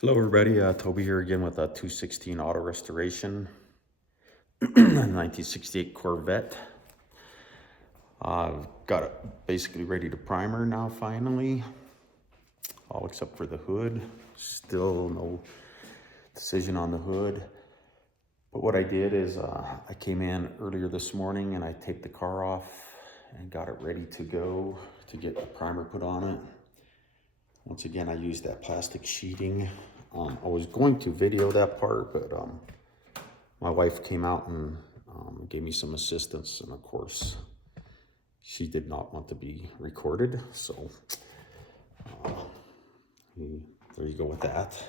Hello everybody, Toby here again with a 216 Auto Restoration, 1968 Corvette. I've got it basically ready to primer now finally, all except for the hood. Still no decision on the hood. But what I did is I came in earlier this morning and I taped the car off and got it ready to go to get the primer put on it. Once again, I used that plastic sheeting. I was going to video that part, but my wife came out and gave me some assistance, and of course, she did not want to be recorded, so there you go with that.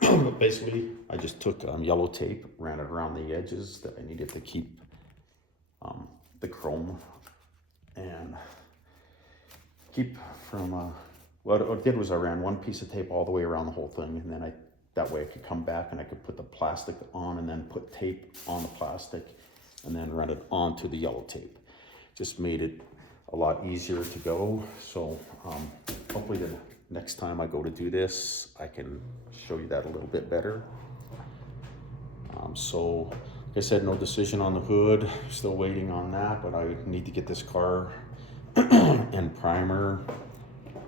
But basically, I just took yellow tape, ran it around the edges that I needed to keep the chrome and keep from what I did was I ran one piece of tape all the way around the whole thing, and then that way I could come back and I could put the plastic on and then put tape on the plastic and then run it onto the yellow tape. Just made it a lot easier to go. So hopefully the next time I go to do this, I can show you that a little bit better. So like I said, no decision on the hood, still waiting on that, but I need to get this car and primer.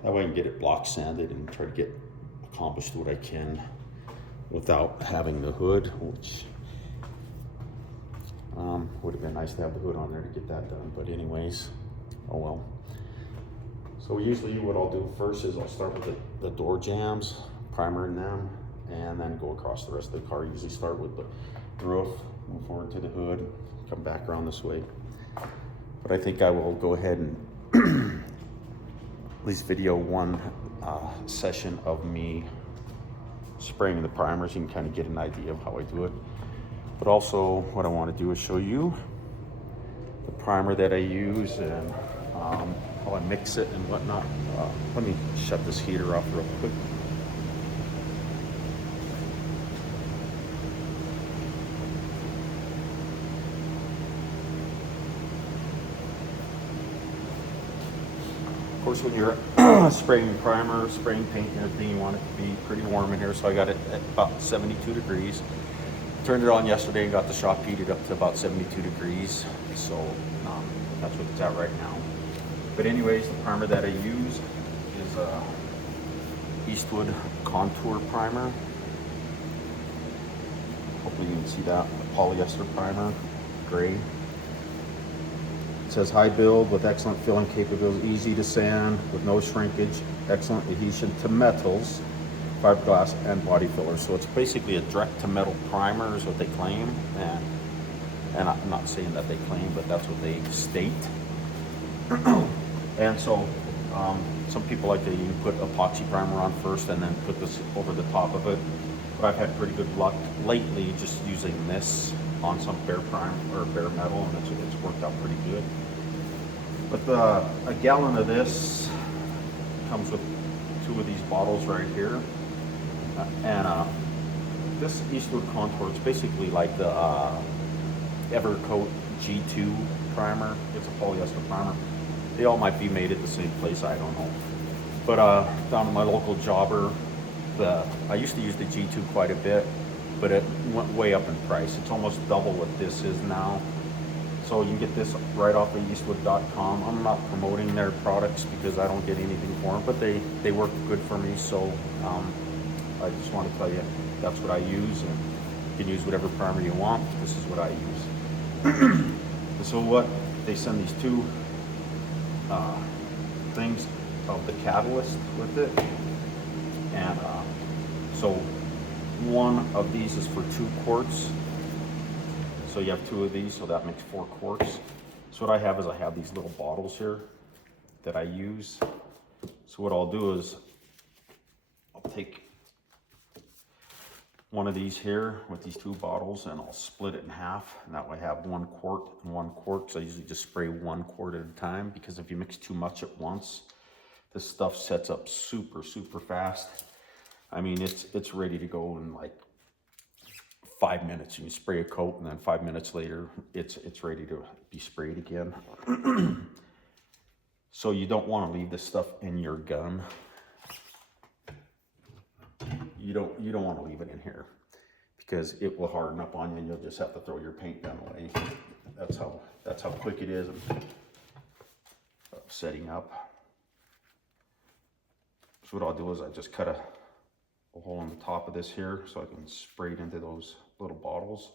That way I can get it block sanded and try to get accomplished what I can without having the hood, which would have been nice to have the hood on there to get that done. But anyways, oh well. So usually what I'll do first is I'll start with the door jambs, primering them, and then go across the rest of the car. Usually start with the roof, move forward to the hood, come back around this way. But I think I will go ahead and at least video one session of me spraying the primers. You can kind of get an idea of how I do it. But also what I want to do is show you the primer that I use and how I mix it and whatnot. Let me shut this heater off real quick. Of course, when you're spraying primer, spraying paint and everything, you want it to be pretty warm in here. So I got it at about 72 degrees. Turned it on yesterday and got the shop heated up to about 72 degrees. So that's what it's at right now. But anyways, the primer that I use is Eastwood Contour Primer. Hopefully you can see that. The polyester primer, gray. It says high build with excellent filling capability, easy to sand with no shrinkage, excellent adhesion to metals, fiberglass, and body filler. So it's basically a direct to metal primer is what they claim, and I'm not saying that they claim, but that's what they state. And so some people like to even put epoxy primer on first and then put this over the top of it. But I've had pretty good luck lately just using this on some bare prime or bare metal, and it's worked out pretty good. But a gallon of this comes with 2 of these bottles right here, and this Eastwood Contour, it's basically like the Evercoat G2 primer. It's a polyester primer. They all might be made at the same place, I don't know. But down at my local jobber, I used to use the G2 quite a bit, but it went way up in price. It's almost double what this is now. So you can get this right off of Eastwood.com. I'm not promoting their products because I don't get anything for them, but they work good for me. So I just want to tell you that's what I use, and you can use whatever primer you want. This is what I use. So what they send these 2 things of the catalyst with it, and so one of these is for 2 quarts. So you have 2 of these, so that makes 4 quarts. So what I have is I have these little bottles here that I use. So what I'll do is I'll take one of these here with these 2 bottles and I'll split it in half, and that way I have 1 quart and 1 quart. So I usually just spray 1 quart at a time, because if you mix too much at once, this stuff sets up super fast. I mean, it's ready to go in like 5 minutes. You can spray a coat, and then 5 minutes later, it's ready to be sprayed again. So you don't want to leave this stuff in your gun. you don't want to leave it in here because it will harden up on you and you'll just have to throw your paint gun away. That's how quick it is setting up. So what I'll do is I just cut a hole in the top of this here so I can spray it into those little bottles.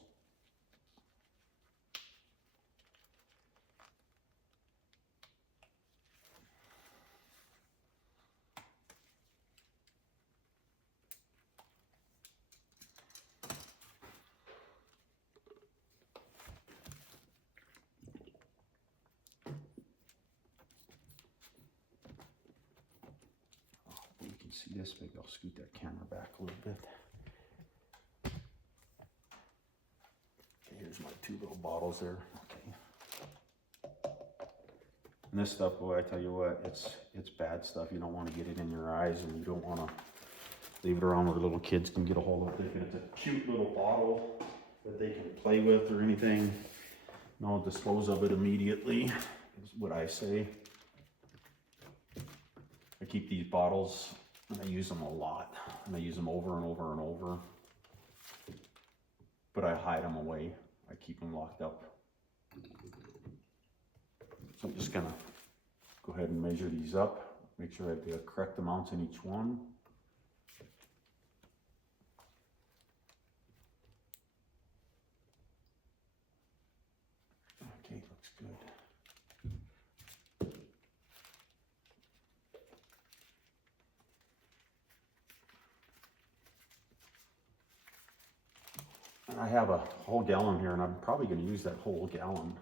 See this, maybe I'll scoot that camera back a little bit. Okay, here's my 2 little bottles there. Okay. And this stuff, boy, I tell you what, it's bad stuff. You don't want to get it in your eyes, and you don't want to leave it around where little kids can get a hold of it. It's a cute little bottle that they can play with or anything. No, dispose of it immediately, is what I say. I keep these bottles and I use them a lot, and I use them over and over and over, but I hide them away. I keep them locked up. So I'm just gonna go ahead and measure these up, make sure I have the correct amounts in each one. Okay, looks good. And I have a whole gallon here, and I'm probably going to use that whole gallon.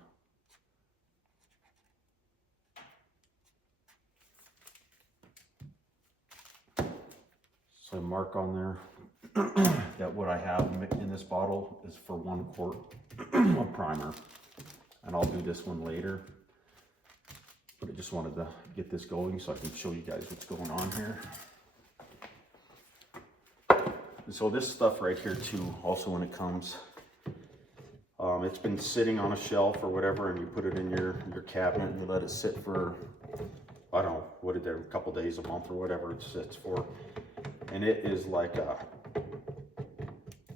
So I mark on there that what I have in this bottle is for 1 quart of primer. And I'll do this one later. But I just wanted to get this going so I can show you guys what's going on here. So this stuff right here too, also when it comes, it's been sitting on a shelf or whatever, and you put it in your cabinet and you let it sit for, I don't know, what is there, a couple days, a month, or whatever it sits for. And it is like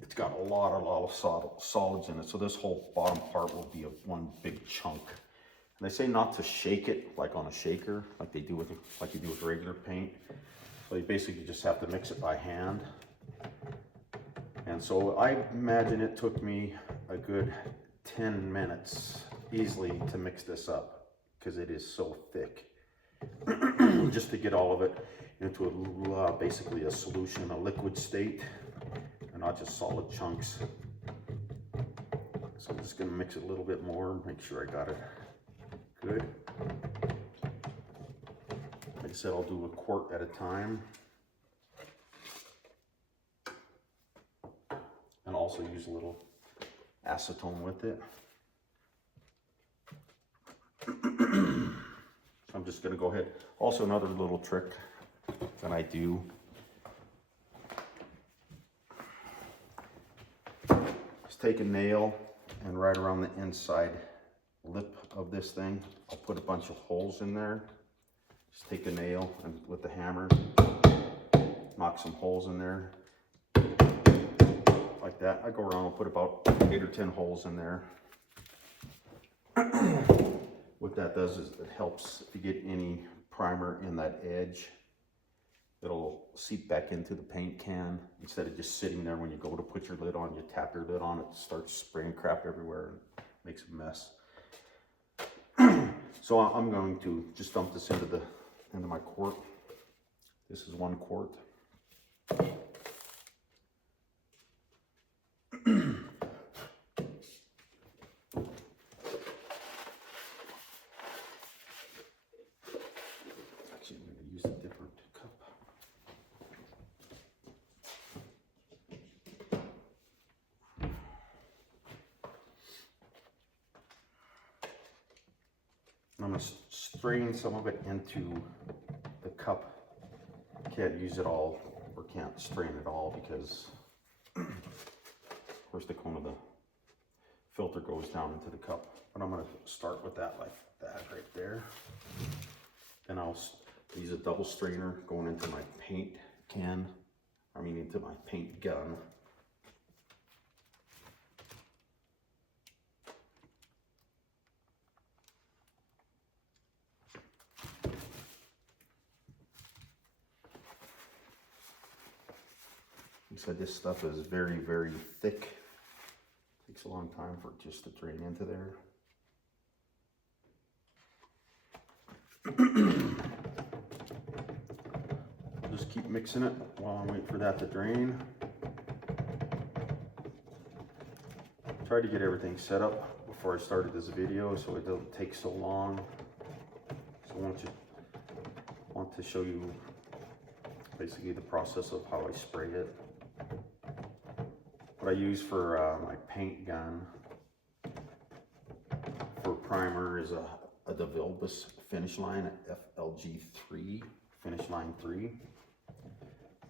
it's got a lot of solids in it. So this whole bottom part will be one big chunk. And they say not to shake it like on a shaker, like you do with regular paint. So you basically just have to mix it by hand. And so I imagine it took me a good 10 minutes easily to mix this up because it is so thick. Just to get all of it into basically a solution, a liquid state, and not just solid chunks. So I'm just going to mix it a little bit more, make sure I got it good. Like I said, I'll do a quart at a time. And also use a little acetone with it. So I'm just going to go ahead. Also, another little trick that I do. Just take a nail and right around the inside lip of this thing, I'll put a bunch of holes in there. Just take a nail and with the hammer, knock some holes in there. Like that. I go around and put about 8 or 10 holes in there. What that does is it helps to get any primer in that edge. It'll seep back into the paint can instead of just sitting there. When you go to put your lid on, you tap your lid on, it starts spraying crap everywhere and makes a mess. So I'm going to just dump this into my quart. This is 1 quart. Actually, I'm going to use a different cup. I'm going to strain some of it into the cup. Can't use it all, or can't strain it all, because of course the cone of the filter goes down into the cup. But I'm going to start with that like that right there. Then I'll use a double strainer going into my paint can into my paint gun. Like I said, this stuff is very, very thick. Takes a long time for it just to drain into there. Just keep mixing it while I'm waiting for that to drain. Tried to get everything set up before I started this video so it doesn't take so long. So I want to show you basically the process of how I spray it. What I use for my paint gun for primer is a DeVilbiss finish line, FLG3, finish line 3.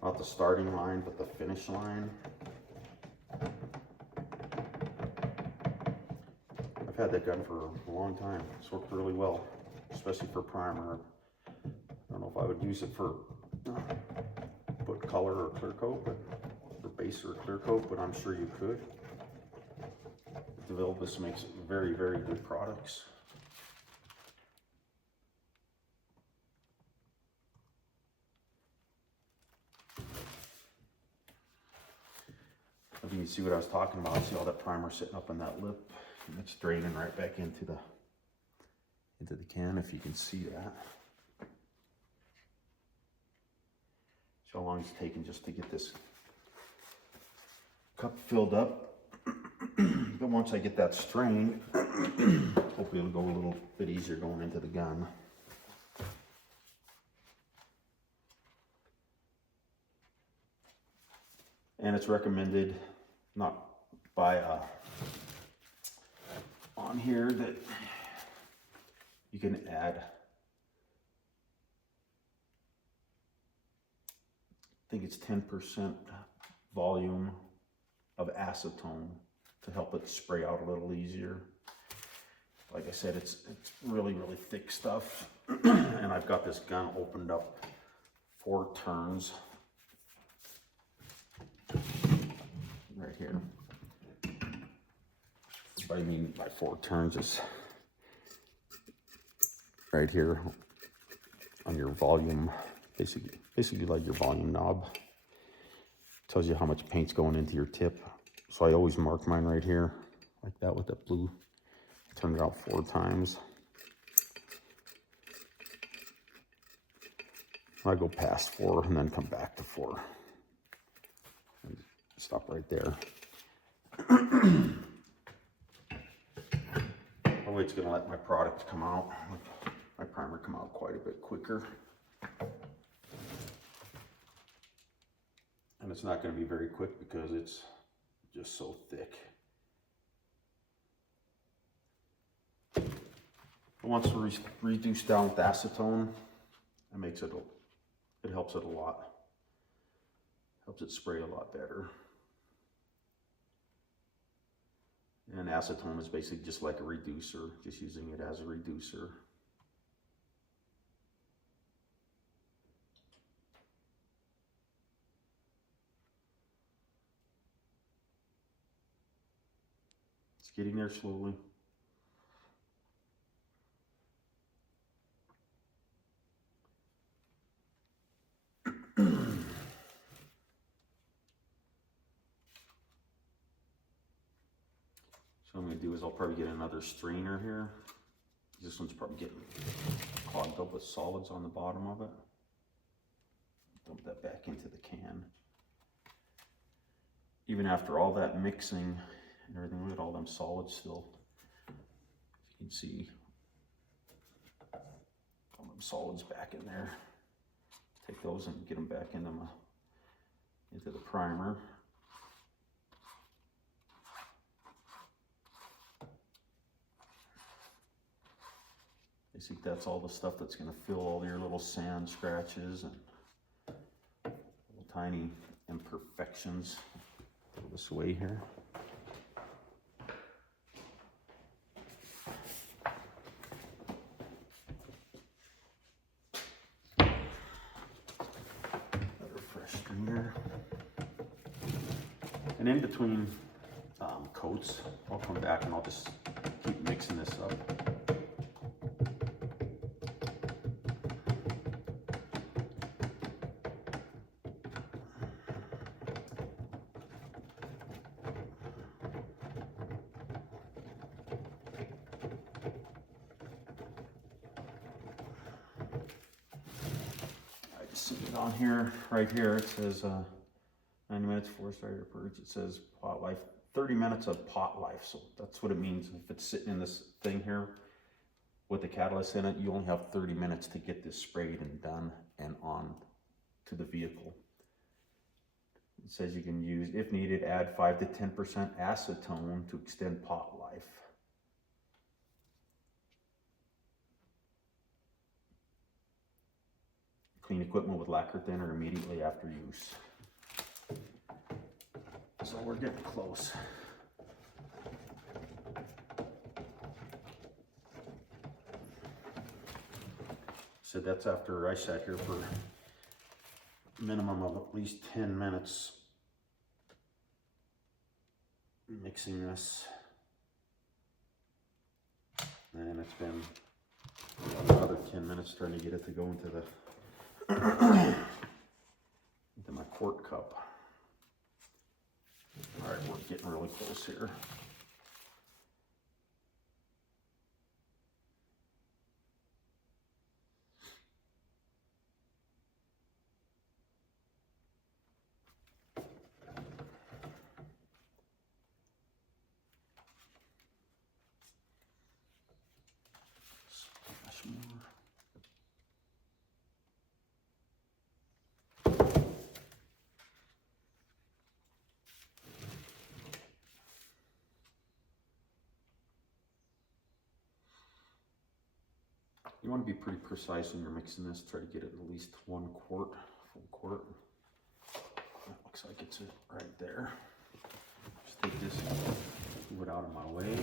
Not the starting line, but the finish line. I've had that gun for a long time. It's worked really well, especially for primer. I don't know if I would use it for put color or clear coat, but for base or clear coat, but I'm sure you could. DeVilbiss makes very, very good products. If you can see what I was talking about, see all that primer sitting up in that lip, and it's draining right back into the can, if you can see that. So how long it's taken just to get this cup filled up. But once I get that strained, hopefully it'll go a little bit easier going into the gun. And it's recommended, not by on here, that you can add, I think it's 10% volume of acetone to help it spray out a little easier. Like I said, it's really, really thick stuff. And I've got this gun opened up 4 turns. Right here. What I mean by 4 turns is right here on your volume, basically like your volume knob. Tells you how much paint's going into your tip. So I always mark mine right here, like that with that blue. Turn it out 4 times. I go past 4 and then come back to 4. And stop right there. Probably it's gonna let my product come out, my primer come out quite a bit quicker. And it's not gonna be very quick because it's just so thick. But once it's reduced down with acetone, it makes it, it helps it a lot. Helps it spray a lot better. And acetone is basically just like a reducer, just using it as a reducer. It's getting there slowly. So what I'm going to do is I'll probably get another strainer here. This one's probably getting clogged up with solids on the bottom of it. Dump that back into the can. Even after all that mixing and everything, look at all them solids still. If you can see all them solids back in there. Take those and get them back into the primer. I think that's all the stuff that's going to fill all your little sand scratches and little tiny imperfections. Go this way here. Another fresh strainer. And in between coats, I'll come back and I'll just keep mixing this up. I just see it on here, right here, it says 90 minutes for starter purge. It says pot life, 30 minutes of pot life. So that's what it means. If it's sitting in this thing here with the catalyst in it, you only have 30 minutes to get this sprayed and done and on to the vehicle. It says you can use, if needed, add 5 to 10% acetone to extend pot life. Clean equipment with lacquer thinner immediately after use. So we're getting close. So that's after I sat here for a minimum of at least 10 minutes mixing this. And it's been another 10 minutes trying to get it to go into the into my quart cup. All right, we're getting really close here. Splash more. You want to be pretty precise when you're mixing this. Try to get it at least 1 quart, full quart. That looks like it's it right there. Just take this, move it out of my way.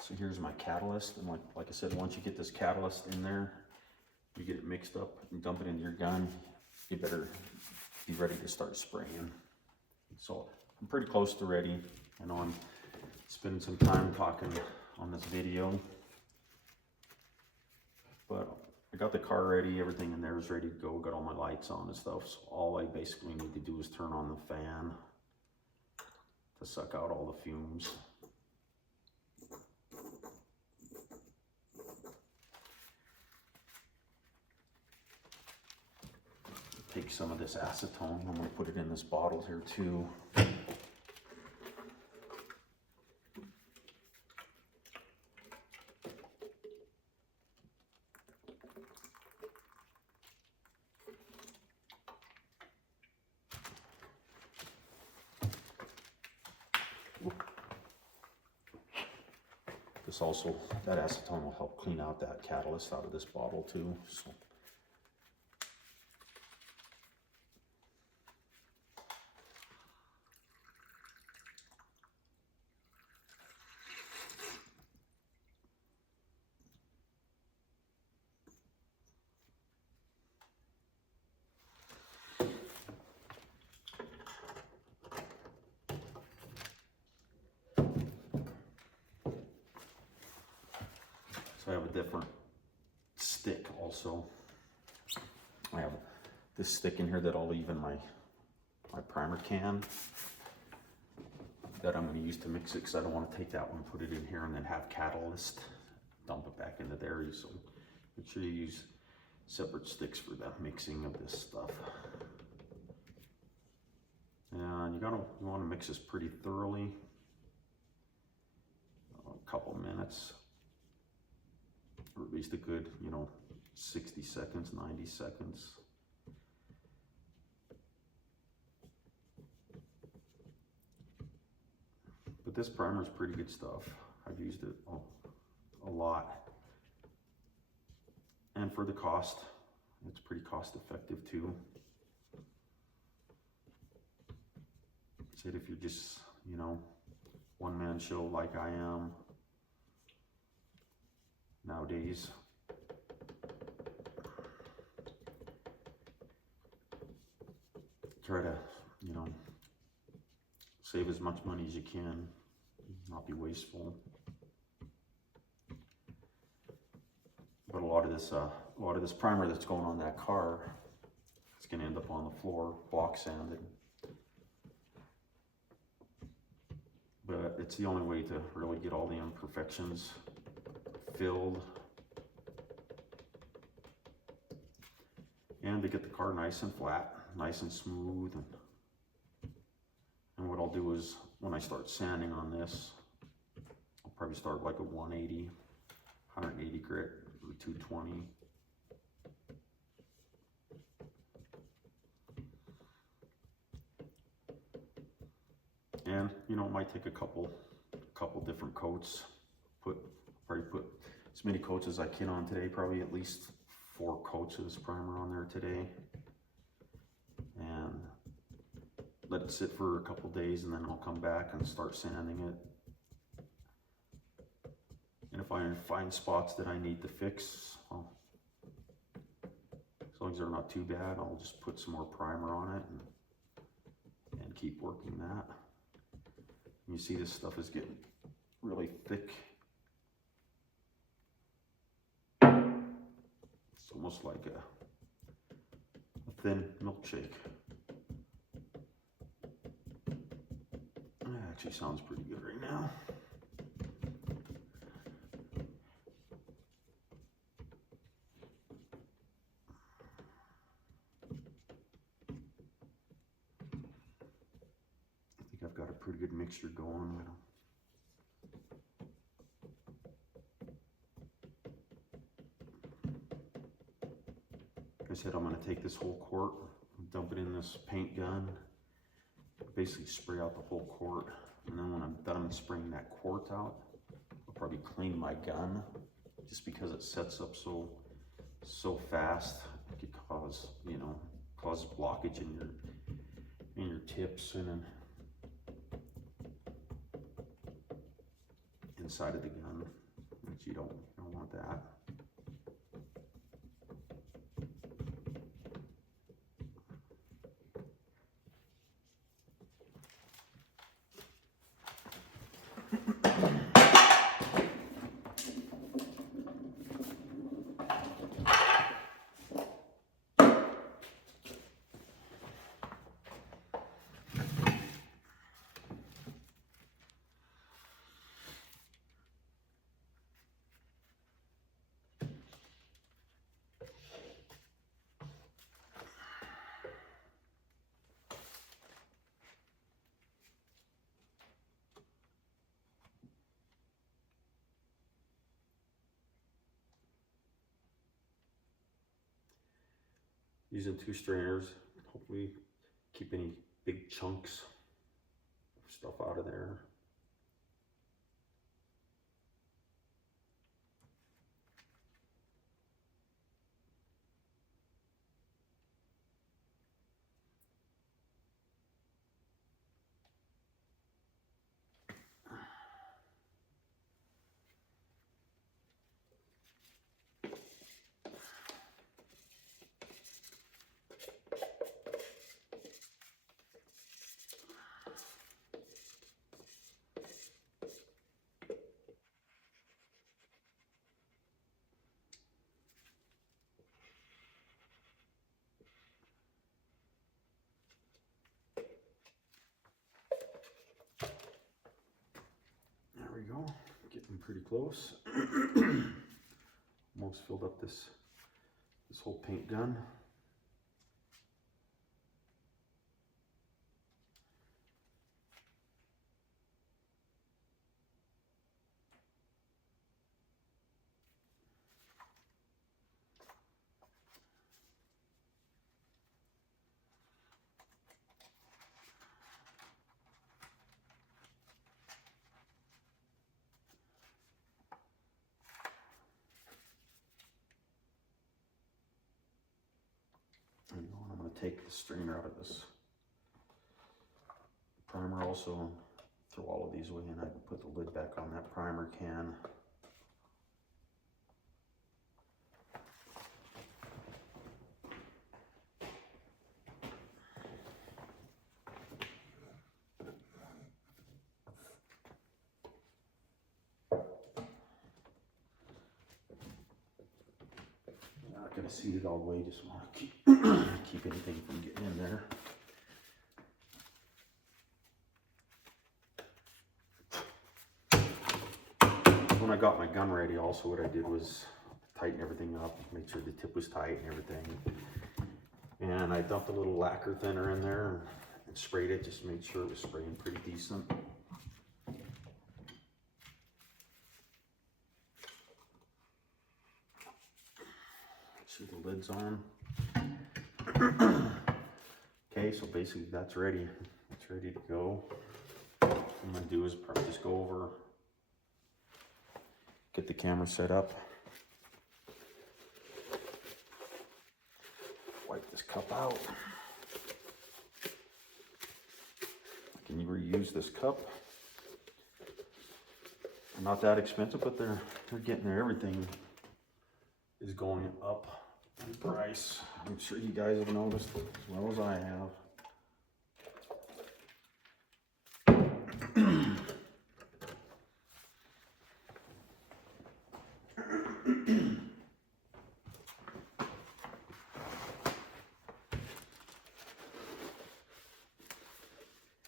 So here's my catalyst, and like I said, once you get this catalyst in there, you get it mixed up and dump it into your gun, you better be ready to start spraying. So I'm pretty close to ready. I know I'm spending some time talking on this video, but I got the car ready, everything in there is ready to go, got all my lights on and stuff. So all I basically need to do is turn on the fan to suck out all the fumes. Take some of this acetone, I'm going to put it in this bottle here too. This also, that acetone will help clean out that catalyst out of this bottle too. So. So I have a different stick also. I have this stick in here that I'll leave in my primer can that I'm going to use to mix it, because I don't want to take that one, put it in here, and then have catalyst, dump it back into there. So make sure you use separate sticks for the mixing of this stuff. And you want to mix this pretty thoroughly, a couple minutes. Or at least a good, 60 seconds, 90 seconds. But this primer is pretty good stuff. I've used it a lot. And for the cost, it's pretty cost effective too. Said if you're just, one-man show like I am, nowadays, try to, you know, save as much money as you can, not be wasteful. But a lot of this primer that's going on that car, it's going to end up on the floor, block sanded. But it's the only way to really get all the imperfections filled and to get the car nice and flat, nice and smooth. And what I'll do is when I start sanding on this, I'll probably start like a 180 grit or 220. And you know, it might take a couple different coats. Probably put as many coats as I can on today, probably at least 4 coats of this primer on there today. And let it sit for a couple days, and then I'll come back and start sanding it. And if I find spots that I need to fix, as long as they're not too bad, I'll just put some more primer on it and keep working that. You see this stuff is getting really thick. It's almost like a thin milkshake. That actually sounds pretty good right now. I think I've got a pretty good mixture going. Like I said, I'm going to take this whole quart, dump it in this paint gun, basically spray out the whole quart, and then when I'm done spraying that quart out, I'll probably clean my gun, just because it sets up so fast. It could cause, you know, blockage in your tips and then inside of the gun, which you don't want that. Using 2 strainers, hopefully keep any big chunks of stuff out of there. There we go, getting pretty close. Almost filled up this whole paint gun. I'm going to take the strainer out of this primer also, throw all of these away, and I can put the lid back on that primer can. gonna seat it all the way, just want to keep keep anything from getting in there. When I got my gun ready, also what I did was tighten everything up, make sure the tip was tight and everything. And I dumped a little lacquer thinner in there and sprayed it, just made sure it was spraying pretty decent. See the lid's on. Okay, so basically that's ready. It's ready to go. What I'm gonna do is probably just go over, get the camera set up, wipe this cup out. I can reuse this cup. They're not that expensive, but they're getting there. Everything is going up in price. I'm sure you guys have noticed as well as I have.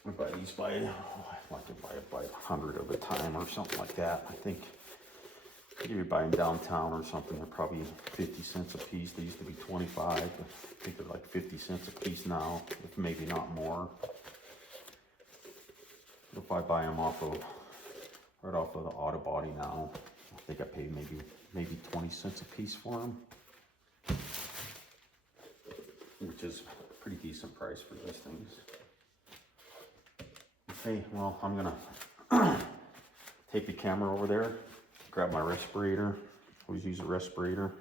I buy these by, I like to buy it by 100 at a time or something like that. I think if you're buying downtown or something, they're probably 50 cents a piece. They used to be 25. I think they're like 50 cents a piece now, if maybe not more. If I buy them right off of the auto body now, I think I pay maybe 20 cents a piece for them, which is a pretty decent price for these things. Okay, well, I'm gonna take the camera over there, grab my respirator. Always use a respirator.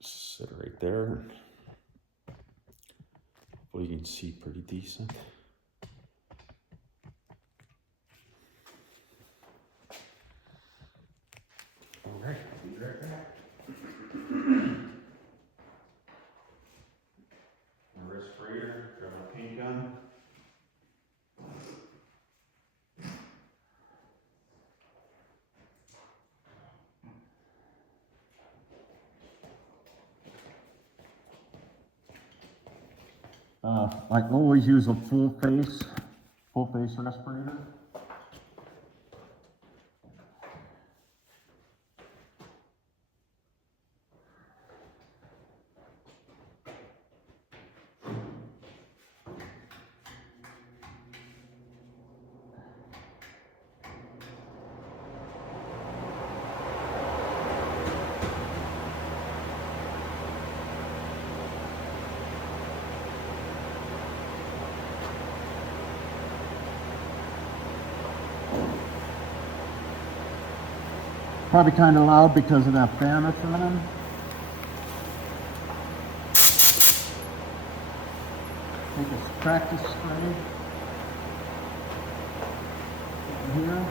Sit it right there. Well, you can see pretty decent. All right, I'll be right back. My respirator, grab my paint gun. I always use a full face respirator. Probably kind of loud because of that fan that's running. Take a practice spray in here.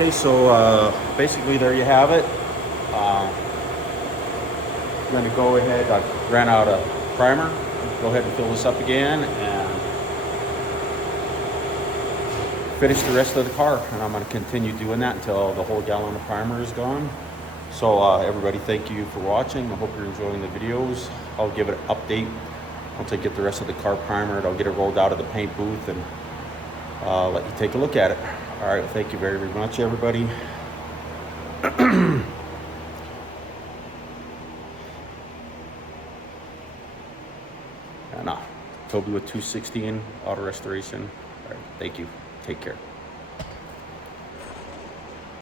Okay, so basically there you have it. I'm going to go ahead, I ran out of primer. Go ahead and fill this up again and finish the rest of the car. And I'm going to continue doing that until the whole gallon of primer is gone. So everybody, thank you for watching. I hope you're enjoying the videos. I'll give it an update once I get the rest of the car primered. I'll get it rolled out of the paint booth and let you take a look at it. All right, well, thank you very, very much, everybody. And Toby with 216 Auto Restoration. All right, thank you. Take care.